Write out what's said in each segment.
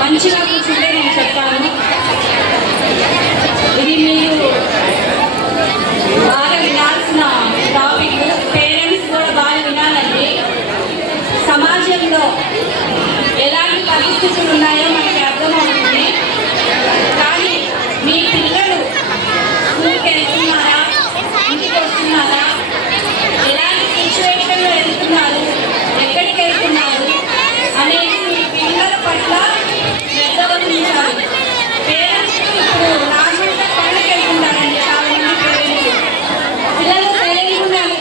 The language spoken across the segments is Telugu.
మంచిగా కూర్చుంటే నేను చెప్తాను. ఇది మీరు బాగా వినాల్సిన టాపిక్. పేరెంట్స్ కూడా బాగా వినాలండి. సమాజంలో ఎలాంటి పరిస్థితులు ఉన్నాయో మనకి అర్థమవుతుంది. కానీ మీ పిల్లలు స్కూల్కి వెళ్తున్నారా, ఇంటికి వస్తున్నారా, ఎలాంటి సిచ్యువేషన్లో వెళ్తున్నారు, ఎక్కడికి వెళ్తున్నారు అనేది మీ పిల్లల పట్ల శ్రద్ధ వహించాలి. పేరెంట్స్ ఇప్పుడు నార్మల్గా పనులకు వెళ్తున్నారండి. చాలా మంది పిల్లలు తెలియకున్నారు.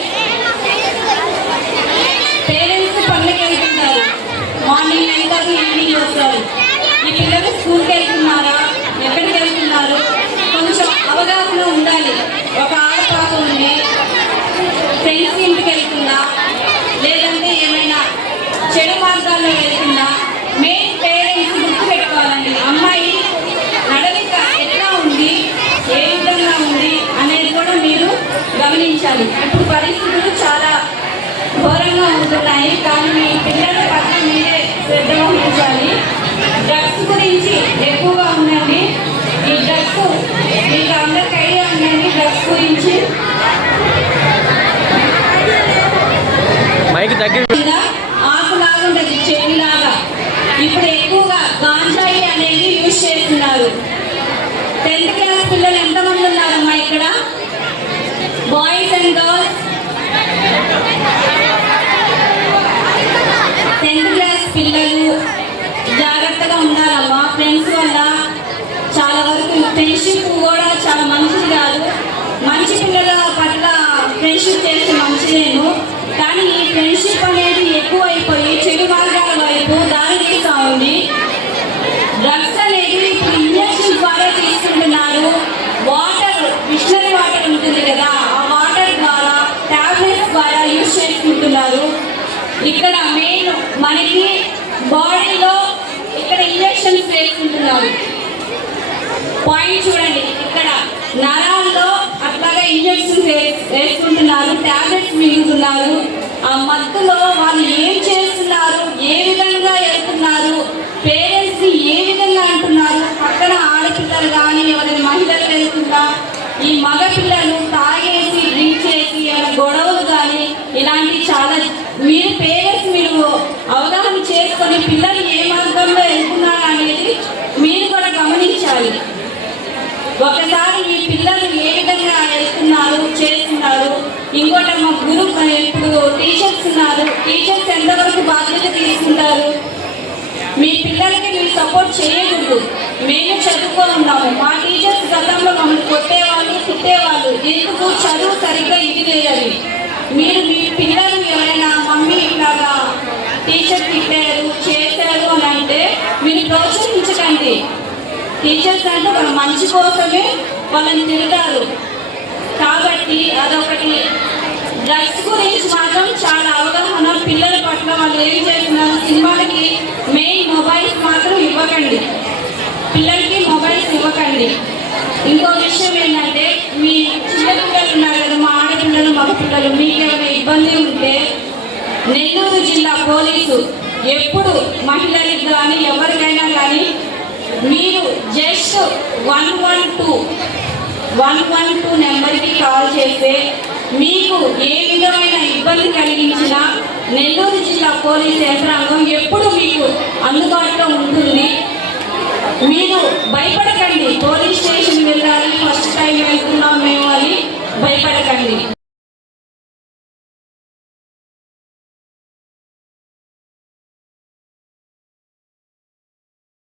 పేరెంట్స్ పనులకు వెళ్తున్నారు, మార్నింగ్ వెళ్తారు, ఈవినింగ్ వస్తారు. ఈ పిల్లలు స్కూల్కి వెళ్తున్నారా, ఎక్కడికి వెళ్తున్నారు, కొంచెం అవగాహన ఉండాలి. ఒక ఆడపాప ఉంది, ఫ్రెండ్స్ ఇంటికి వెళ్తుందా, లేదంటే ఏమైనా చెడు మార్గాల్లో వెళ్తుందా, మెయిన్ పేరెంట్స్ గుర్తు పెట్టుకోవాలండి. అమ్మాయి నడవిక ఎట్లా ఉంది, ఏ విధంగా ఉంది అనేది కూడా మీరు గమనించాలి. ఇప్పుడు పరిస్థితులు చాలా ఘోరంగా ఉంటున్నాయి. కానీ మీ పిల్లల పట్ల మీరే శ్రద్ధ వహించాలి. డ్రగ్స్ గురించి ఎక్కువగా ఉందండి. ఈ డ్రగ్స్ మీకు అందరికి ఐడియా ఉందండి. డ్రగ్స్ గురించి ఆకులాగా ఉంటుంది, చెవిలాగా. ఇప్పుడు ఎక్కువగా గాంజాయి అనేది యూజ్ చేస్తున్నారు. 10th క్లాస్ పిల్లలు ఎంతమంది ఉన్నారమ్మా ఇక్కడ? Boys and girls 10th class పిల్లలు జాగ్రత్తగా ఉండాలమ్మా. ఫ్రెండ్స్ వల్ల చాలా వరకు ఫ్రెండ్షిప్ కూడా చాలా మంచిది కాదు. మంచి పిల్లల పట్ల ఫ్రెండ్షిప్ చేస్తే మంచిదేను. కానీ ఈ ఫ్రెండ్షిప్ అనేది ఎక్కువైపోయి చెడు మార్గాల వైపు దారి తీస్తూ ఉంది. డ్రగ్స్ అనేది ఇప్పుడు ఇంజక్షన్ ద్వారా తీసుకుంటున్నారు. వాటర్, మిషనరీ వాటర్ ఉంటుంది కదా, ఆ వాటర్ ద్వారా, టాబ్లెట్స్ ద్వారా యూజ్ చేసుకుంటున్నారు. ఇక్కడ మెయిన్ మనకి బాడీలో ఇక్కడ ఇంజక్షన్స్ వేసుకుంటున్నారు. పాయింట్ చూడండి, ఇక్కడ నరాల్లో అట్లాగా ఇంజక్షన్స్ వేసుకుంటున్నారు, టాబ్లెట్స్ మింగుతున్నారు. ఆ మత్తులో వాళ్ళు ఏం చేస్తున్నారు, ఏ విధంగా వెళ్తున్నారు, పేరెంట్స్ని ఏ విధంగా అంటున్నారు, పక్కన ఆడపిల్లలు కానీ ఎవరైనా మహిళలు వెళ్తుందా, ఈ మగ పిల్లలు తాగేసి డ్రింక్ చేసి గొడవలు కానీ ఇలాంటివి చాలా మీరు పేరెంట్స్ మీరు అవగాహన చేసుకొని పిల్లలు ఏ మార్గంలో వెళ్తున్నారు అనేది మీరు కూడా గమనించాలి. ఒకసారి మీ పిల్లలు ఏ విధంగా వెళ్తున్నారు, చేస్తున్నారు. ఇంకోటి మా గురు ఇప్పుడు టీచర్స్ ఉన్నారు. టీచర్స్ ఎంతవరకు బాధ్యత తీసుకుంటారు? మీ పిల్లలకి మీరు సపోర్ట్ చేయకూడదు. మేము చదువుకొని ఉన్నాము, మా టీచర్స్ గతంలో మమ్మల్ని కొట్టేవాళ్ళు, తిట్టేవాళ్ళు. ఎందుకు? చదువు సరిగ్గా ఇది లేదని. మీరు మీ పిల్లలు ఎవరైనా మమ్మీ ఇట్లాగా టీచర్ తిట్టారు, చేశారు అని అంటే మీరు ప్రోత్సహించకండి. టీచర్స్ అంటే వాళ్ళ మంచి కోసమే వాళ్ళని తిడతారు. కాబట్టి అదొకటి. డ్రగ్స్ గురించి మాత్రం చాలా అవగాహన పిల్లల పట్ల వాళ్ళు ఏం చేస్తున్నారు. సినిమాలకి మెయిన్ మొబైల్స్ మాత్రం ఇవ్వకండి, పిల్లలకి మొబైల్స్ ఇవ్వకండి. ఇంకో విషయం ఏంటంటే, మీ చిన్న పిల్లలు ఉన్నారు కదా, మా ఆడపిల్లలు మగ పిల్లలు, మీకు ఏమైనా ఇబ్బంది ఉంటే నెల్లూరు జిల్లా పోలీసు ఎప్పుడు మహిళలకు కానీ ఎవరికైనా కానీ మీరు జస్ట్ 112 నెంబర్కి కాల్ చేస్తే మీకు ఏ విధమైన ఇబ్బంది కలిగించినా నెల్లూరు జిల్లా పోలీస్ యంత్రాంగం ఎప్పుడు మీకు అందుబాటులో ఉంటుంది.